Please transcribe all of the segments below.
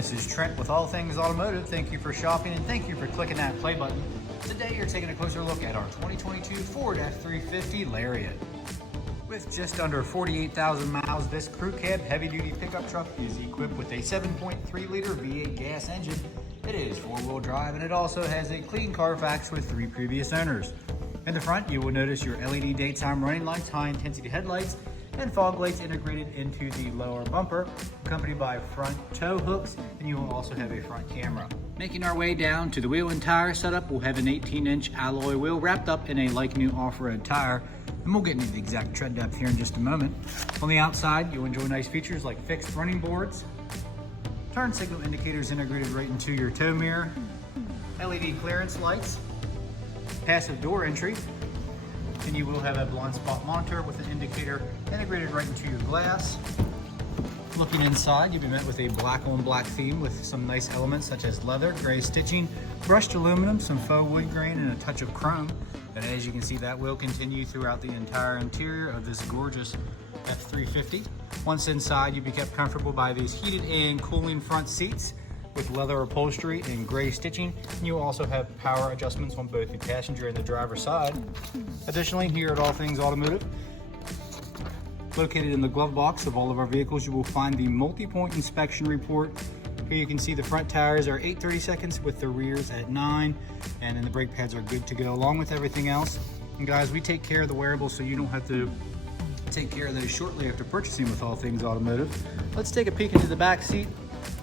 this is Trent with All Things Automotive. Thank you for shopping and thank you for clicking that play button. Today you're taking a closer look at our 2022 Ford F-350 Lariat. With just under 48,000 miles, this crew cab heavy-duty pickup truck is equipped with a 7.3-liter V8 gas engine. It is four-wheel drive and it also has a Clean Carfax with 3 previous owners. In the front, you will notice your LED daytime running lights, high-intensity headlights, and fog lights integrated into the lower bumper, accompanied by front tow hooks, and you will also have a front camera. Making our way down to the wheel and tire setup, we'll have an 18-inch alloy wheel wrapped up in a like new off-road tire, and we'll get into the exact tread depth here in just a moment. On the outside, you'll enjoy nice features like fixed running boards, turn signal indicators integrated right into your tow mirror, LED clearance lights, passive door entry, and you will have a blind spot monitor with an indicator integrated right into your glass. Looking inside, you'll be met with a black on black theme with some nice elements such as leather, gray stitching, brushed aluminum, some faux wood grain, and a touch of chrome. And as you can see, that will continue throughout the entire interior of this gorgeous F-350. Once inside, you'll be kept comfortable by these heated and cooling front seats with leather upholstery and gray stitching. And you also have power adjustments on both the passenger and the driver's side. Additionally, here at All Things Automotive, located in the glove box of all of our vehicles, you will find the multi-point inspection report. Here you can see the front tires are 8/32 with the rears at 9, and then the brake pads are good to go along with everything else. And guys, we take care of the wearables so you don't have to take care of those shortly after purchasing with All Things Automotive. Let's take a peek into the back seat.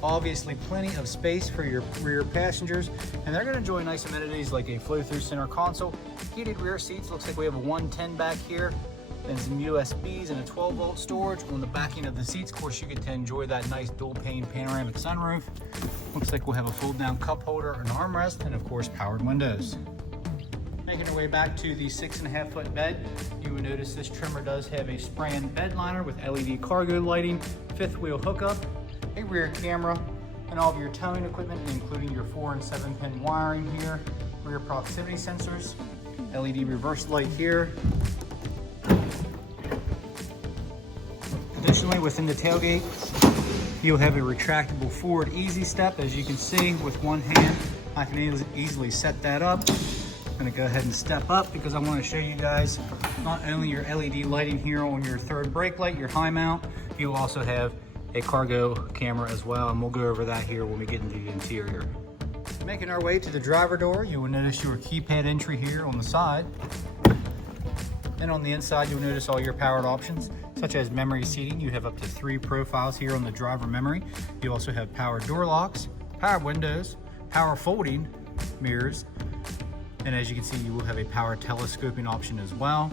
Obviously plenty of space for your rear passengers, and they're going to enjoy nice amenities like a flow-through center console, heated rear seats. Looks like we have a 110 back here, and some USBs and a 12-volt storage on the backing of the seats. Of course, you get to enjoy that nice dual pane panoramic sunroof. Looks like we'll have a fold-down cup holder, an armrest, and of course powered windows. Making our way back to the 6.5-foot bed, you will notice this Tremor does have a spray-in bed liner with LED cargo lighting, 5th wheel hookup, a rear camera, and all of your towing equipment, including your 4- and 7-pin wiring here, rear proximity sensors, LED reverse light here. Additionally, within the tailgate, you'll have a retractable forward easy step. As you can see, with one hand, I can easily set that up. I'm gonna go ahead and step up because I want to show you guys not only your LED lighting here on your third brake light, your high mount, you'll also have a cargo camera as well, and we'll go over that here when we get into the interior. Making our way to the driver door, you will notice your keypad entry here on the side. And on the inside, you'll notice all your powered options, such as memory seating. You have up to 3 profiles here on the driver memory. You also have power door locks, power windows, power folding mirrors, and as you can see, you will have a power telescoping option as well.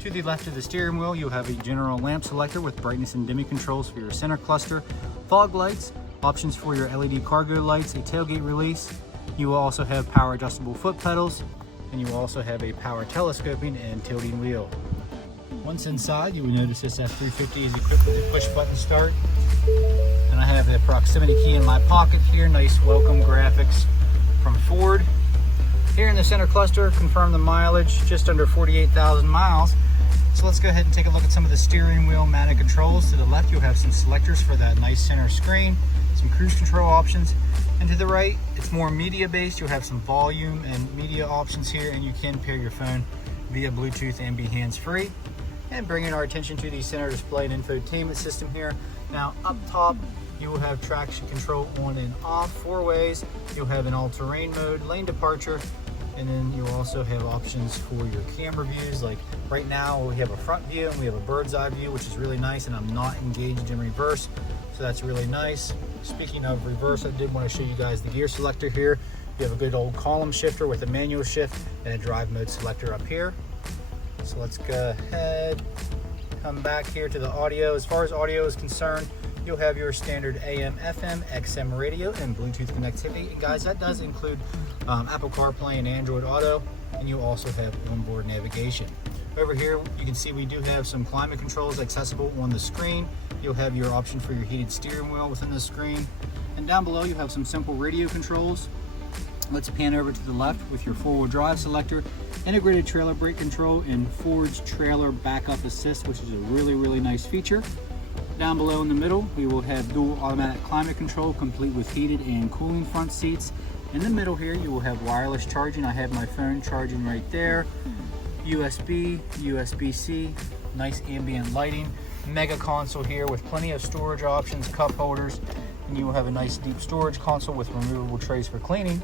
To the left of the steering wheel, you'll have a general lamp selector with brightness and dimming controls for your center cluster, fog lights, options for your LED cargo lights, a tailgate release. You will also have power adjustable foot pedals, and you will also have a power telescoping and tilting wheel. Once inside, you will notice this F-350 is equipped with a push button start, and I have the proximity key in my pocket here. Nice welcome graphics from Ford. Here in the center cluster, confirm the mileage, just under 48,000 miles. So let's go ahead and take a look at some of the steering wheel mounted controls. To the left, you'll have some selectors for that nice center screen, some cruise control options. And to the right, it's more media based. You'll have some volume and media options here, and you can pair your phone via Bluetooth and be hands-free. And bringing our attention to the center display and infotainment system here. Now up top, you will have traction control on and off 4 ways. You'll have an all-terrain mode, lane departure, and then you'll also have options for your camera views. Like right now, we have a front view and we have a bird's eye view, which is really nice, and I'm not engaged in reverse, so that's really nice. Speaking of reverse, I did want to show you guys the gear selector here. You have a good old column shifter with a manual shift and a drive mode selector up here. So let's go ahead, come back here to the audio. As far as audio is concerned, you'll have your standard AM, FM, XM radio, and Bluetooth connectivity. And guys, that does include Apple CarPlay and Android Auto, and you also have onboard navigation. Over here, you can see we do have some climate controls accessible on the screen. You'll have your option for your heated steering wheel within the screen. And down below, you have some simple radio controls. Let's pan over to the left with your 4-wheel drive selector, integrated trailer brake control, and Ford's trailer backup assist, which is a really nice feature. Down below in the middle, we will have dual automatic climate control, complete with heated and cooling front seats. In the middle here, you will have wireless charging. I have my phone charging right there. USB, USB-C, nice ambient lighting. Mega console here with plenty of storage options, cup holders, and you will have a nice deep storage console with removable trays for cleaning.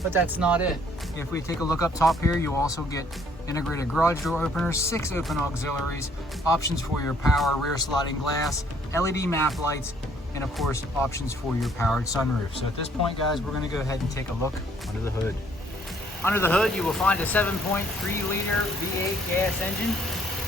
But that's not it. If we take a look up top here, you also get integrated garage door openers, 6 open auxiliaries, options for your power rear sliding glass, LED map lights, and of course options for your powered sunroof. So at this point, guys, we're going to go ahead and take a look under the hood. Under the hood, you will find a 7.3 liter V8 gas engine.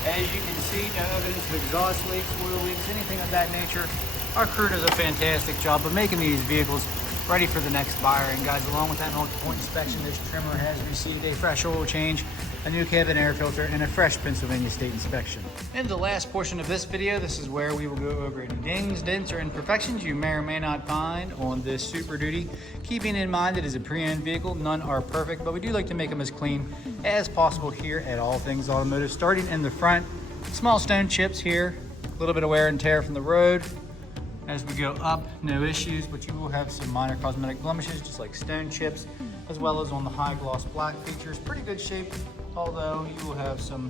As you can see, no evidence of exhaust leaks, oil leaks, anything of that nature. Our crew does a fantastic job of making these vehicles ready for the next buyer. And guys, along with that multi-point inspection, this Tremor has received a fresh oil change, a new cabin air filter, and a fresh Pennsylvania state inspection. In the last portion of this video, this is where we will go over any dings, dents, or imperfections you may or may not find on this Super Duty. Keeping in mind it is a pre-owned vehicle, none are perfect, but we do like to make them as clean as possible here at All Things Automotive. Starting in the front, small stone chips here, a little bit of wear and tear from the road. As we go up, no issues, but you will have some minor cosmetic blemishes, just like stone chips, as well as on the high gloss black features. Pretty good shape, although you will have some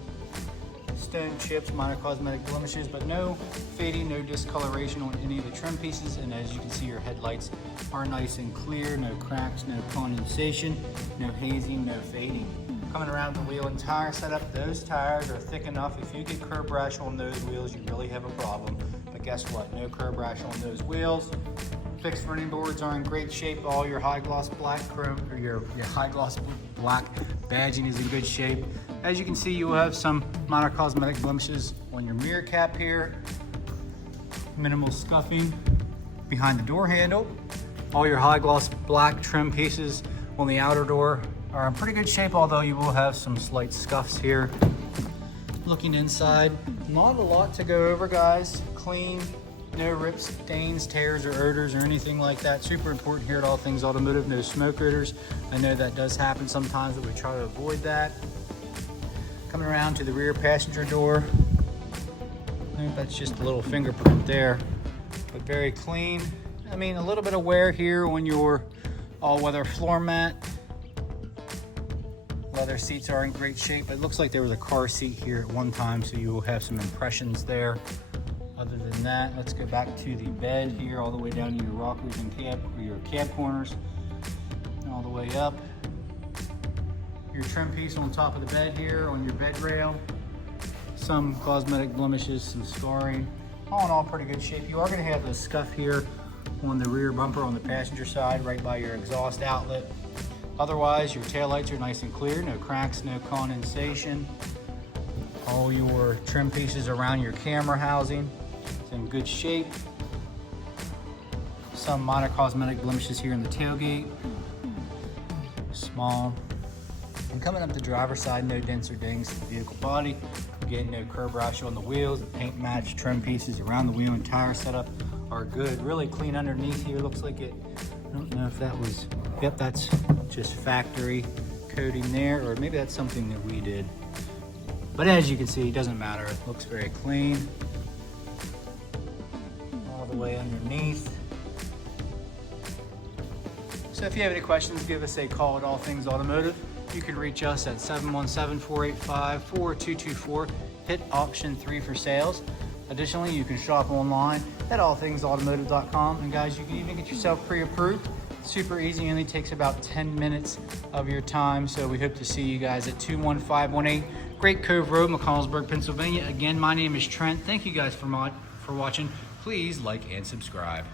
stone chips, minor cosmetic blemishes, but no fading, no discoloration on any of the trim pieces. And as you can see, your headlights are nice and clear, no cracks, no condensation, no hazing, no fading. Coming around the wheel and tire setup, those tires are thick enough. If you get curb rash on those wheels, you really have a problem. But guess what? No curb rash on those wheels. Fixed running boards are in great shape. All your high gloss black chrome, or your high gloss black badging is in good shape. As you can see, you will have some minor cosmetic blemishes on your mirror cap here. Minimal scuffing behind the door handle. All your high gloss black trim pieces on the outer door are in pretty good shape, although you will have some slight scuffs here. Looking inside, not a lot to go over, guys. Clean, no rips, stains, tears, or odors, or anything like that. Super important here at All Things Automotive, no smoke odors. I know that does happen sometimes, but we try to avoid that. Coming around to the rear passenger door, I think that's just a little fingerprint there, but very clean. I mean, a little bit of wear here on your all-weather floor mat. Leather seats are in great shape. It looks like there was a car seat here at one time, so you will have some impressions there. Other than that, let's go back to the bed here, all the way down to your rockers and your cab corners, and all the way up. Your trim piece on top of the bed here on your bed rail. Some cosmetic blemishes, some scarring. All in all, pretty good shape. You are going to have a scuff here on the rear bumper on the passenger side, right by your exhaust outlet. Otherwise, your taillights are nice and clear, no cracks, no condensation. All your trim pieces around your camera housing is in good shape. Some minor cosmetic blemishes here in the tailgate, small. And coming up the driver's side, no dents or dings to the vehicle body. Again, no curb rash on the wheels. The paint match trim pieces around the wheel and tire setup are good. Really clean underneath here. Looks like it, I don't know if that was, yep, that's just factory coating there, or maybe that's something that we did. But as you can see, it doesn't matter. It looks very clean. All the way underneath. So if you have any questions, give us a call at All Things Automotive. You can reach us at 717-485-4224. Hit option 3 for sales. Additionally, you can shop online at allthingsautomotive.com. And guys, you can even get yourself pre-approved. Super easy, only takes about 10 minutes of your time. So we hope to see you guys at 21518 Great Cove Road, McConnellsburg, Pennsylvania. Again, my name is Trent. Thank you guys for watching. Please like and subscribe.